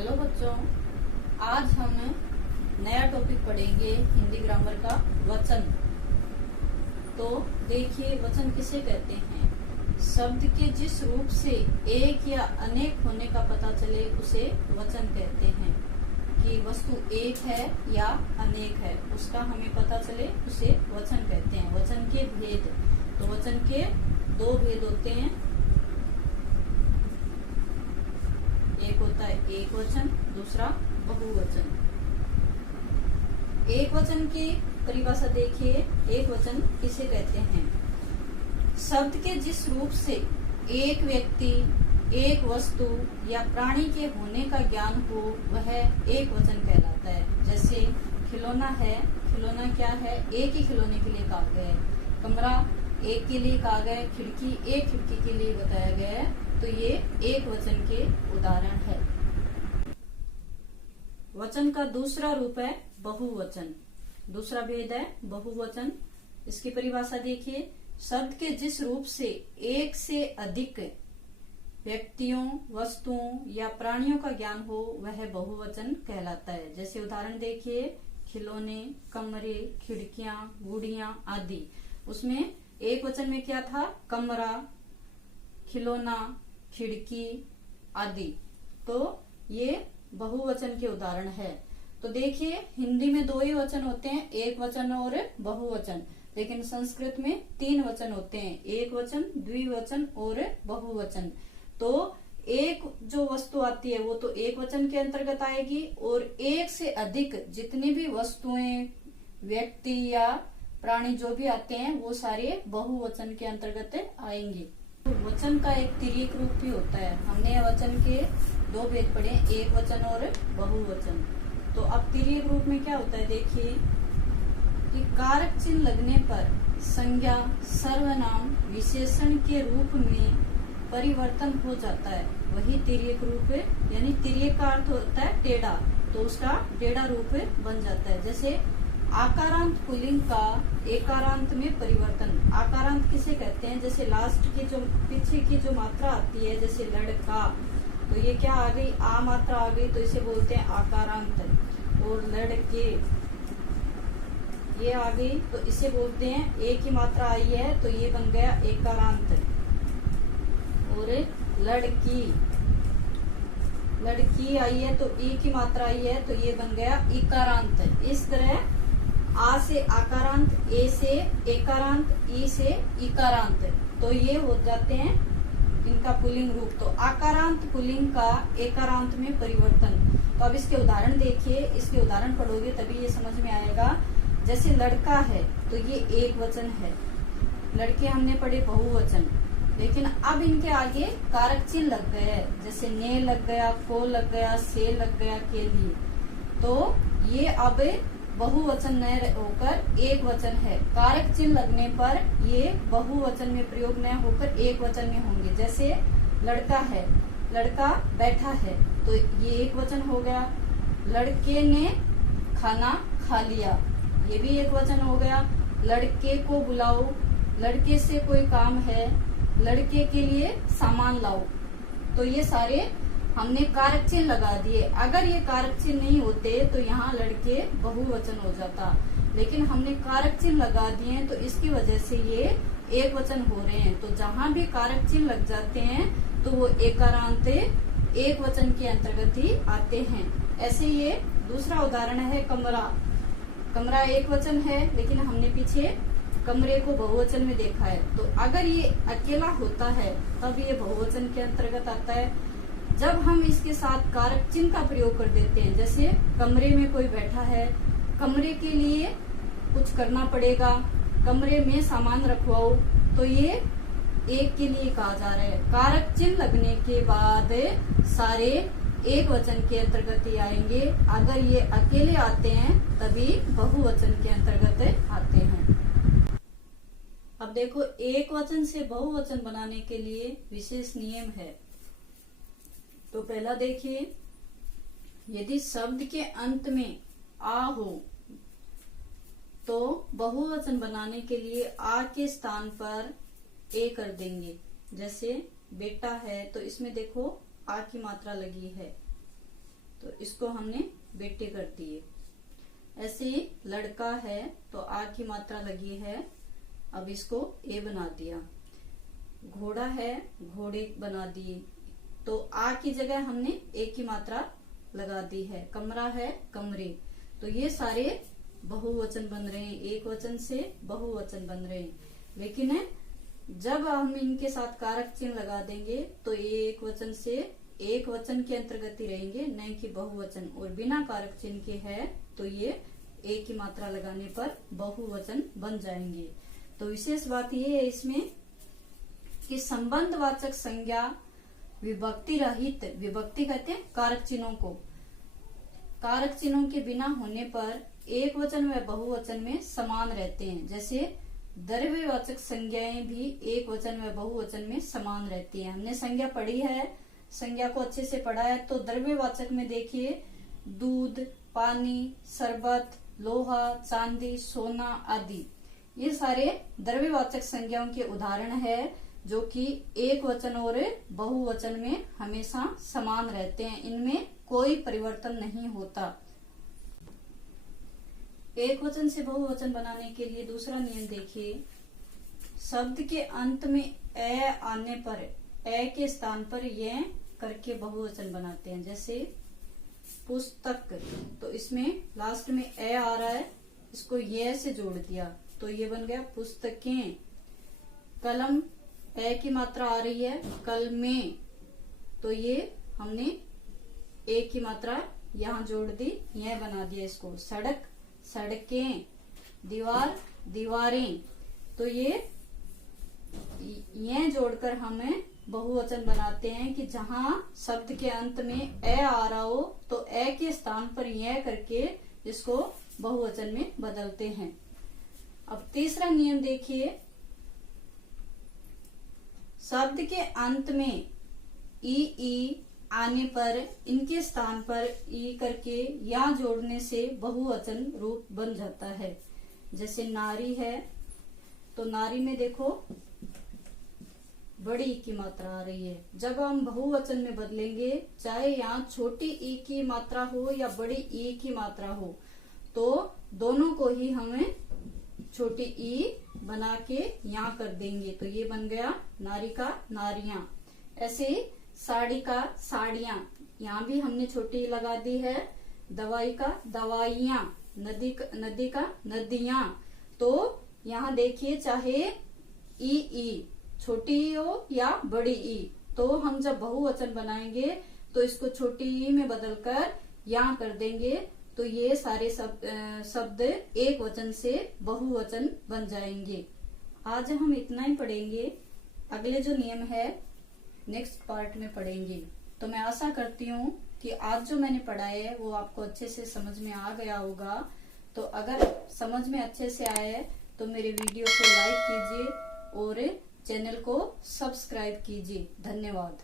Hello बच्चों, आज हम नया टॉपिक पढ़ेंगे हिंदी ग्रामर का वचन। तो देखिए, वचन किसे कहते हैं? शब्द के जिस रूप से एक या अनेक होने का पता चले उसे वचन कहते हैं। कि वस्तु एक है या अनेक है उसका हमें पता चले उसे वचन कहते हैं। वचन के भेद, तो वचन के दो भेद होते हैं। एक होता है एक वचन, दूसरा बहुवचन। एक वचन की परिभाषा देखिए। एक वचन किसे कहते हैं? शब्द के जिस रूप से एक व्यक्ति, एक वस्तु या प्राणी के होने का ज्ञान हो वह एक वचन कहलाता है। जैसे खिलौना है, खिलौना क्या है? एक ही खिलौने के लिए कहा गया है। कमरा एक के लिए कहा गया है, खिड़की एक खिड़की के लिए बताया गया है। तो ये एक वचन के उदाहरण है। वचन का दूसरा रूप है बहुवचन। दूसरा भेद है बहुवचन। इसकी परिभाषा देखिए। शब्द के जिस रूप से एक से अधिक व्यक्तियों, वस्तुओं या प्राणियों का ज्ञान हो वह बहुवचन कहलाता है। जैसे उदाहरण देखिए, खिलौने, कमरे, खिड़कियां, गुड़ियां आदि। उसमें एक वचन में क्या था? कमरा, खिलौना, खिड़की आदि। तो ये बहुवचन के उदाहरण है। तो देखिए, हिंदी में दो ही वचन होते हैं, एक वचन और बहुवचन। लेकिन संस्कृत में तीन वचन होते हैं, एक वचन, द्विवचन और बहुवचन। तो एक जो वस्तु आती है वो तो एक वचन के अंतर्गत आएगी, और एक से अधिक जितनी भी वस्तुएं, व्यक्ति या प्राणी जो भी आते हैं वो सारे बहुवचन के अंतर्गत आएंगे। वचन का एक तिर्यक रूप भी होता है। हमने वचन के दो भेद पढ़े, एक वचन और बहुवचन। तो अब तिर्यक रूप में क्या होता है देखिए कि कारक चिन्ह लगने पर संज्ञा, सर्वनाम, विशेषण के रूप में परिवर्तन हो जाता है, वही तिर्यक रूप है। यानी तिर्यक का अर्थ होता है टेढ़ा, तो उसका टेढ़ा रूप बन जाता है। जैसे आकारांत पुल्लिंग का एकारांत में परिवर्तन। आकारांत किसे कहते हैं? जैसे लास्ट की जो पीछे की जो मात्रा आती है, जैसे लड़का, तो ये क्या आ गई? आ मात्रा आ गई, तो इसे बोलते हैं आकारांत। और लड़के ये आ गई, तो इसे बोलते हैं, एक ही मात्रा आई है तो ये बन गया एकारांत। और लड़की, लड़की आई है तो ई की मात्रा आई है तो ये बन गया इकारांत। इस तरह आ से आकारांत, ए से एकारांत, ई से इकारांत, तो ये हो जाते हैं इनका पुल्लिंग रूप। तो आकारांत पुल्लिंग का एकारांत में परिवर्तन। तो अब इसके उदाहरण देखिए। इसके उदाहरण पढ़ोगे तभी ये समझ में आएगा। जैसे लड़का है तो ये एक वचन है, लड़के हमने पढ़े बहुवचन। लेकिन अब इनके आगे कारक चिन्ह लग गए हैं, जैसे ने लग गया, को लग गया, से लग गया, के लिए। तो ये अब बहुवचन न होकर एक वचन है। कारक चिन्ह लगने पर ये बहुवचन में प्रयोग न होकर एक वचन में होंगे। जैसे लड़का है, लड़का बैठा है, तो ये एक वचन हो गया। लड़के ने खाना खा लिया, ये भी एक वचन हो गया। लड़के को बुलाओ, लड़के से कोई काम है, लड़के के लिए सामान लाओ। तो ये सारे हमने कारक चिन्ह लगा दिए। अगर ये कारक चिन्ह नहीं होते तो यहाँ लड़के बहुवचन हो जाता, लेकिन हमने कारक चिन्ह लगा दिए तो इसकी वजह से ये एक वचन हो रहे हैं। तो जहाँ भी कारक चिन्ह लग जाते हैं तो वो एकारांत एक वचन के अंतर्गत ही आते हैं। ऐसे ये दूसरा उदाहरण है कमरा। कमरा एक वचन है, लेकिन हमने पीछे कमरे को बहुवचन में देखा है। तो अगर ये अकेला होता है तब ये बहुवचन के अंतर्गत आता है। जब हम इसके साथ कारक चिन्ह का प्रयोग कर देते हैं, जैसे कमरे में कोई बैठा है, कमरे के लिए कुछ करना पड़ेगा, कमरे में सामान रखवाओ, तो ये एक के लिए कहा जा रहा है। कारक चिन्ह लगने के बाद सारे एक वचन के अंतर्गत ही आएंगे। अगर ये अकेले आते हैं तभी बहुवचन के अंतर्गत आते हैं। अब देखो, एक वचन से बहुवचन बनाने के लिए विशेष नियम है। तो पहला देखिए, यदि शब्द के अंत में आ हो तो बहुवचन बनाने के लिए आ के स्थान पर ए कर देंगे। जैसे बेटा है तो इसमें देखो आ की मात्रा लगी है। तो इसको हमने बेटे कर दिए। ऐसे ही लड़का है तो आ की मात्रा लगी है, अब इसको ए बना दिया। घोड़ा है, घोड़े बना दिए, तो आ की जगह हमने ए की मात्रा लगा दी है। कमरा है, कमरे, तो ये सारे बहुवचन बन रहे हैं, एक वचन से बहुवचन बन रहे हैं। लेकिन जब हम इनके साथ कारक चिन्ह लगा देंगे तो ये एक वचन से एक वचन के अंतर्गत ही रहेंगे, न कि बहुवचन। और बिना कारक चिन्ह के है तो ये एक की मात्रा लगाने पर बहुवचन बन जाएंगे। तो विशेष बात ये है इसमें कि संबंधवाचक संज्ञा विभक्ति रहित, विभक्ति कहते हैं कारक चिन्हों को, कारक चिन्हों के बिना होने पर एक वचन व बहुवचन में समान रहते हैं। जैसे द्रव्यवाचक संज्ञाएं भी एक वचन व बहुवचन में समान रहती हैं। हमने संज्ञा पढ़ी है, संज्ञा को अच्छे से पढ़ा है। तो द्रव्यवाचक में देखिए दूध, पानी, शरबत, लोहा, चांदी, सोना आदि, ये सारे द्रव्यवाचक संज्ञाओं के उदाहरण है जो कि एक वचन और बहुवचन में हमेशा समान रहते हैं, इनमें कोई परिवर्तन नहीं होता। एक वचन से बहुवचन बनाने के लिए दूसरा नियम देखिए, शब्द के अंत में ए आने पर ए के स्थान पर ये करके बहुवचन बनाते हैं। जैसे पुस्तक, तो इसमें लास्ट में ए आ रहा है, इसको ये से जोड़ दिया तो ये बन गया पुस्तकें। कलम, ए की मात्रा आ रही है, कलमें, तो ये हमने ए की मात्रा यहाँ जोड़ दी, यह बना दिया इसको। सड़क, सड़कें, दीवार, दीवारें, तो ये जोड़कर हमें बहुवचन बनाते हैं कि जहां शब्द के अंत में ए आ रहा हो तो ए के स्थान पर यह करके इसको बहुवचन में बदलते हैं। अब तीसरा नियम देखिए, शब्द के अंत में ई आने पर इनके स्थान पर ई करके या जोड़ने से बहुवचन रूप बन जाता है। जैसे नारी है, तो नारी में देखो बड़ी ई की मात्रा आ रही है। जब हम बहुवचन में बदलेंगे, चाहे यहाँ छोटी ई की मात्रा हो या बड़ी ई की मात्रा हो, तो दोनों को ही हमें छोटी ई बना के यहाँ कर देंगे, तो ये बन गया नारी का नारियां। ऐसे ही साड़ी का साड़ियां, यहाँ भी हमने छोटी ई लगा दी है। दवाई का दवाइयां, नदी का नदियां, तो यहाँ देखिए चाहे ई छोटी ई हो या बड़ी ई, तो हम जब बहुवचन बनाएंगे तो इसको छोटी ई में बदलकर यहाँ कर देंगे, तो ये सारे शब्द एक वचन से बहुवचन बन जाएंगे। आज हम इतना ही पढ़ेंगे, अगले जो नियम है नेक्स्ट पार्ट में पढ़ेंगे। तो मैं आशा करती हूँ कि आज जो मैंने पढ़ा है वो आपको अच्छे से समझ में आ गया होगा। तो अगर समझ में अच्छे से आए तो मेरे वीडियो को लाइक कीजिए और चैनल को सब्सक्राइब कीजिए। धन्यवाद।